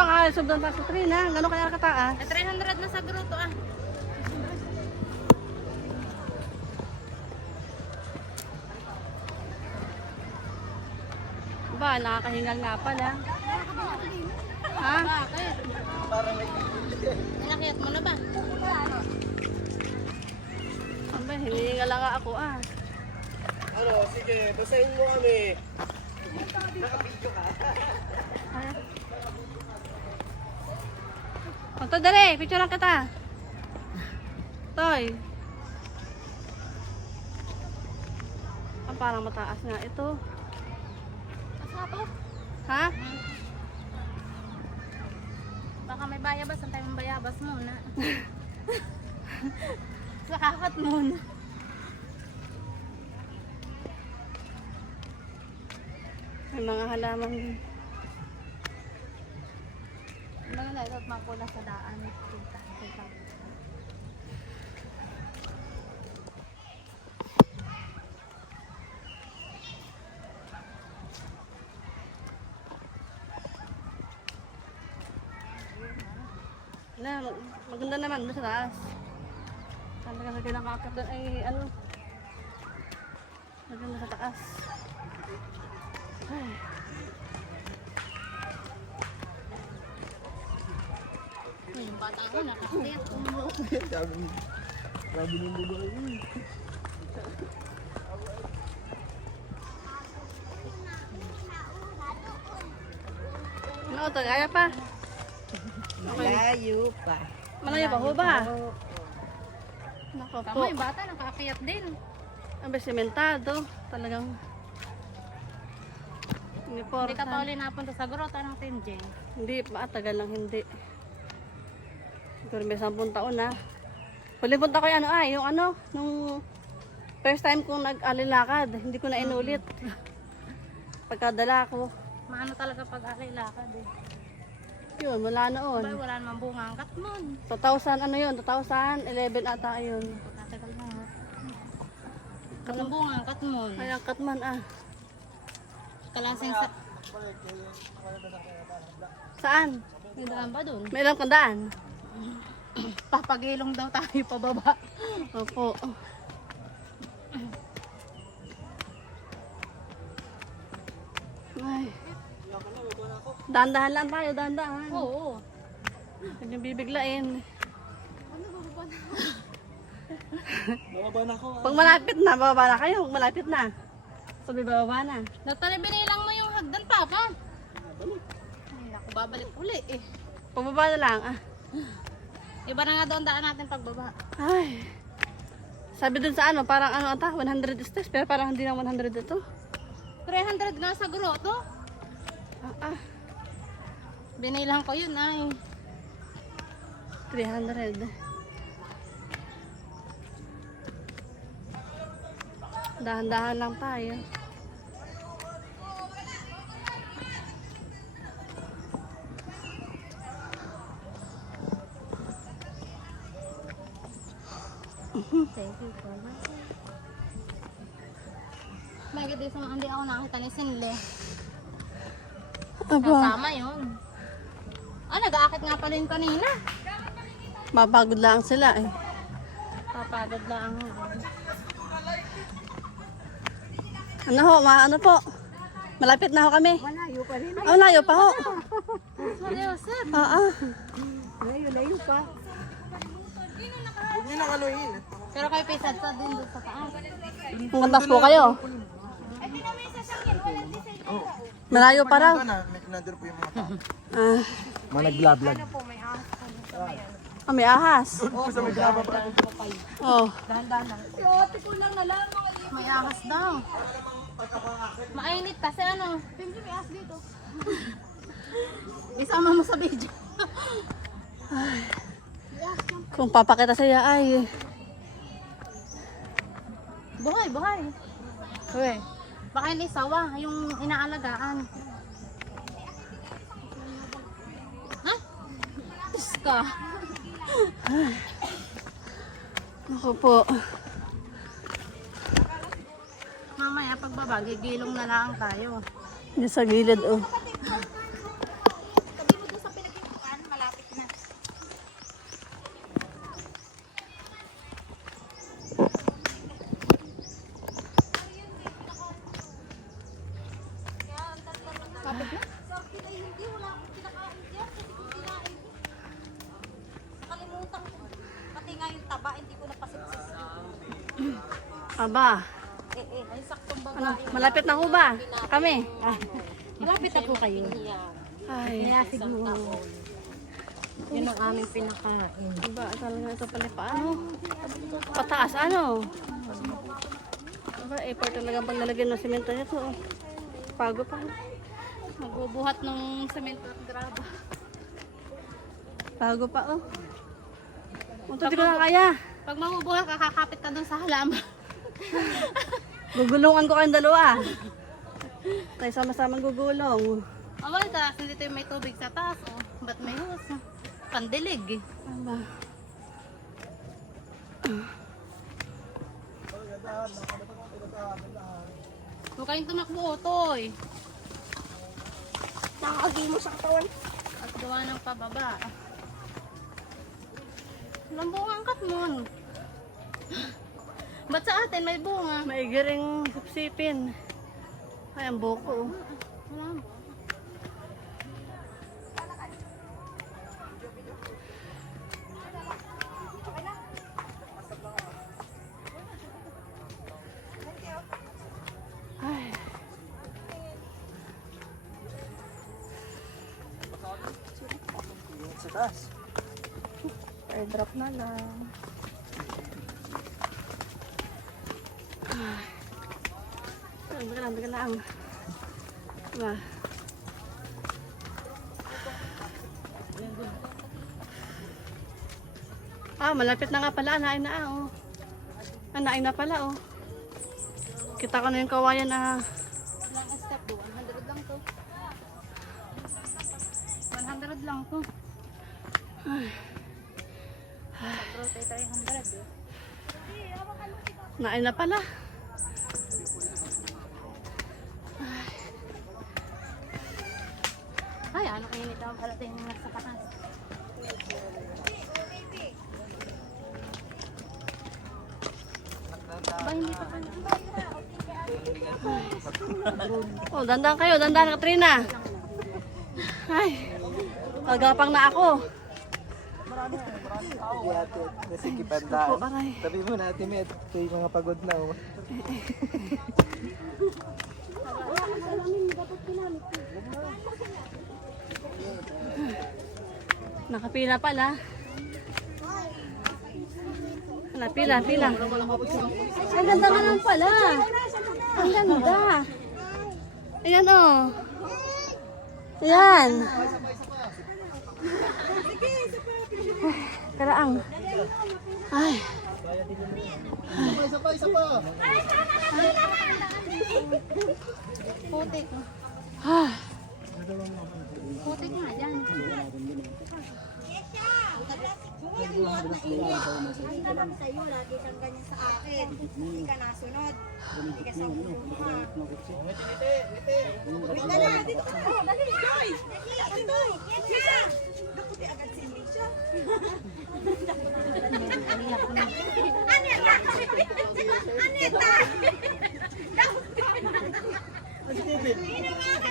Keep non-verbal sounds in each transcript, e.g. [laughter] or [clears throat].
Ito baka sobrang taas sa train ha. Gano'n kaya kataas? Eh, 300 na sa gruto ah. Ba, nakakahingal nga pala. Ha? Bakit? Inakyat mo na ba? Aba, hinihingal lang ako ah. Ano, sige, basahin mo kami. O to dali, picture lang kita. Toy. Ah, parang mataas nga ito. Masapot. Ha? Baka may bayabas. Antay mong bayabas muna. [laughs] Sakakat muna. May mga halaman. Mga na ito at makula sa daan. Kita. Kita. Na, mag- maganda naman doon sa taas. Talaga sa kinakakit doon ay ano. Maganda sa taas. Ay. Ko nakakit. Sabi, sabi ng babae yun. Ano to? Kaya pa? Malayo pa. Malayo pa ho ba? Nako po. Tama, yung bata nakakiyat din. Ang sementado. Talagang Hindi ka pa uli napunta sa grotto ng Tinjeng. Hindi pa, tagal lang hindi. Siguro may 10 taon na. Huli punta ko yung ano ay, yung ano, nung first time kong nag-alilakad, hindi ko na inulit. Pagkadala ko, Maano talaga pag alay lakad eh. yun, wala noon. Ba, wala namang bunga ang katmon. 2000, ano yun, 2011 ata yun. Pagkatagal na nga. Walang bunga ang katmon. Kaya katman ah. Kalasing sa... Saan? May daan ba dun? May ilang kandaan? [clears throat] Papagilong daw tayo pababa. Opo. Ay. Dahan-dahan lang tayo, dahan-dahan. Oo. Huwag niyong bibiglain. Bababa na ako. ah. Pag malapit na, bababa na kayo. Pag malapit na. Sabi bababa na. Natali binilang mo yung hagdan, Papa. Ay, naku, babalik uli eh. Pababa na lang. Ah. Iba na nga doon daan natin pagbaba. Ay. Sabi dun sa ano, parang ano ata, 100 steps. Pero parang hindi na 100 ito. 300 nga sa grotto. Ah, ah. Binilang ko yun ay. 300. Dahan-dahan lang tayo. Thank you po. Bakit di sa hindi ako nakita ni Sinle? Aba, Kasama yun. Ah, nag-aakit nga pala yun kanina. mapagod lang sila eh. Papagod lang. Ano ho, ma ano po? Malapit na ho kami. Malayo pa rin. Oh, layo pa ho. Seryoso. Ah, ah. Layo, layo pa. Niyo nakaluhin. Pero kayo pisad sa din doon sa taas. Ang kantas po kayo. Malayo pa raw. na, may nandun po yung mga tao. Ah, Mga nagblablag. ah, may ahas. Doon po sa may graba pa. Oh. May ahas daw. Mainit kasi ano. may ahas dito. [laughs] Isama mo sa video. [laughs] [laughs] Kung papakita sa'yo ay. Buhay, buhay. Uy. Baka hindi sawa, yung inaalagaan. Ha? Diyos ka. [sighs] Ako po. Mamaya pagbaba, gigilong na lang tayo. Hindi sa gilid oh. Aba, Ay, saktong baba. ano, malapit na ho ba? Kami. [laughs] Malapit na po kayo. Ay, Kaya siguro. Yun ang aming pinakain. Aba, talaga ito pala paano? Pataas, ano? Aba, eh, part talaga pag nalagyan ng simento nito. oh. Pago pa. Magbubuhat ng semento at graba. Pago pa, oh. Di ko na kaya. Pag mabubuhat, kakakapit ka dun sa halaman. [laughs] Gugulungan ko kayong dalawa. Tayo sama-samang gugulong. Oh, taas. Hindi tayo may tubig sa taas. Oh. Ba't may hus? Pandilig. Aba. Huwag kayong tumakbo, Toy. Nakakagi mo sa katawan. At gawa ng pababa. Walang bunga ang katmon. Ba't sa atin may bunga? Maigiring sipsipin. Ay, ang buko. oh. Wala. Sa taas. Airdrop na lang. Ay, lang, lang. Diba? Ah, malapit na nga pala. Anain na, oh. Anain na pala, oh. Kita ko na yung kawayan na Ilang step to? 100 lang to. 100 lang to. Bro, tayo 300 eh. Nain na pala. Ay, ano kayo nito ang parating ng nasa katas? Ba, hindi pa pala. Oh, dandan kayo, dandan Katrina. Ay, pagapang na ako. Hindi ate. Nasikipan Ako, daan. aray. Tabi mo natin, yung mga pagod na. Oh. [laughs] Nakapila pala. Napila, pila. Ang ganda nga naman pala. Ang ganda. Ayan o. Oh. Ayan. Karaang. Ay. Isa pa, isa pa. Putik. Ah. Putik nga dyan. Hindi ka nasunod. [laughs] Hindi ka sa kumuha. Wait na, dito ka na. Dali, Joy! Lisa! Nakuti agad si Lisa. Aneta! Aneta! Sino mga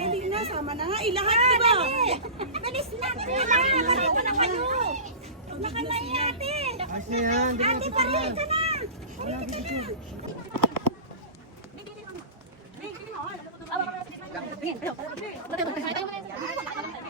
Galing na, sama na nga. Ilahat ko ba? Bilis na, ilahat. Balik ka na pa doon. Nakalay ate. Ate, parang ka na. Ayan, pero. Pero, pero.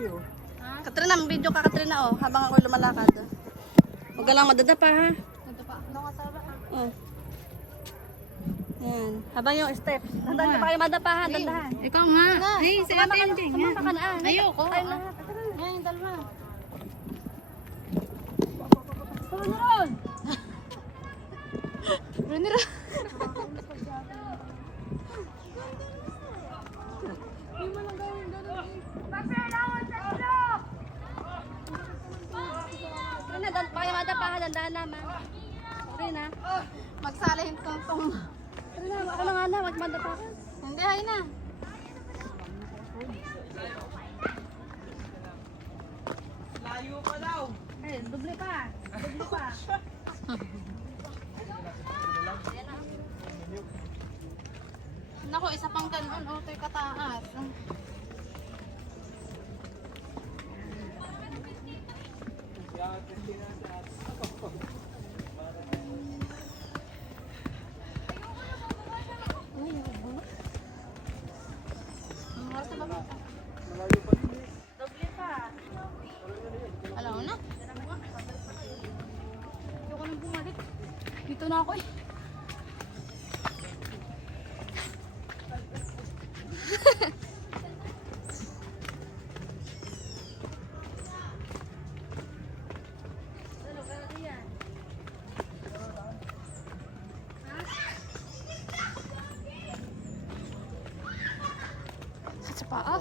Kasi oh. Katrina, video ka Katrina oh, habang ako lumalakad. Huwag ka lang madadapa ha. Ito pa. Ano ka sa Oh. Yan. Habang yung steps. Dahan ka pa kayo madapa ha, dandahan. Ikaw nga. Ay, si Ate Enjing. Sumama ka na ah. Ayoko. Tayo lahat. Ay, yung dalawa. Runner. Katrina, dan pa ha, dandahan naman. Katrina. Magsalahin tong tong. Katrina, ako na nga na, wag madapa ka. Hindi, ay na. Eh, doble pa. Doble pa. Naku, isa pang ganun. Oh, ito'y kataas. Ang Paa.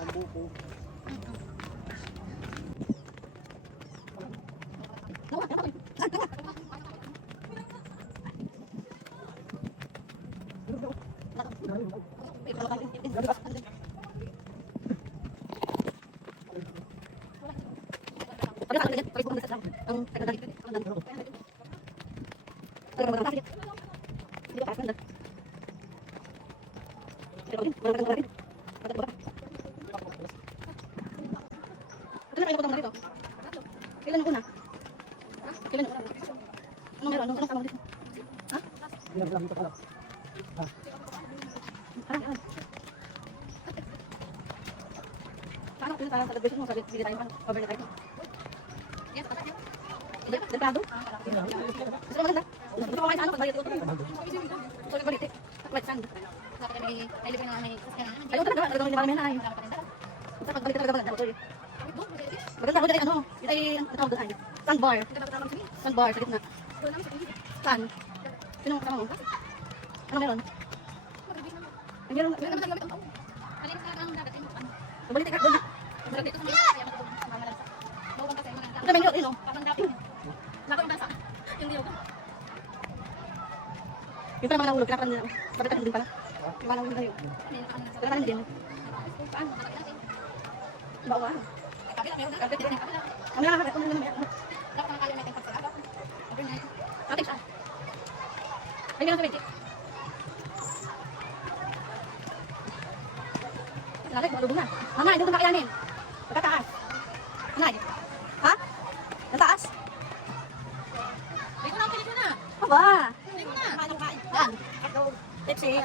Kailan yung una? Kailan yung una? Anong meron? Anong anong tawag dito? Ha? Parang, parang. Paano kung tayo sa mo? Bili tayo cover na tayo. Del- Delgado? Gusto mo maganda? Gusto mo kayo sa ano? Pagbayad ko. Gusto ko ulit. White sand. Ayaw talaga. Talaga hindi marami na ay. Sa pagbalik talaga maganda. Ito eh. Maganda ako dyan ay ano. Ito ay ang tawag doon ay. Sandbar. Sandbar sa gitna. Saan? Sino ang kasama mo? Ano meron? Ay, meron. meron. Balik ka doon. Ito may yun, Yung pala mga nahulog, kinaparan nila. Bakit ka din pala? Yung mga nahulog kayo. Kinaparan din. Bawa. Kapit din. Ano nga kakit? Ano nga mamaya? Ate, saan? Ay, ganun sa benchi. Lalay, malubog na. Nanay, doon ka kailanin. Ay, ko na, ko na. Aba. Pili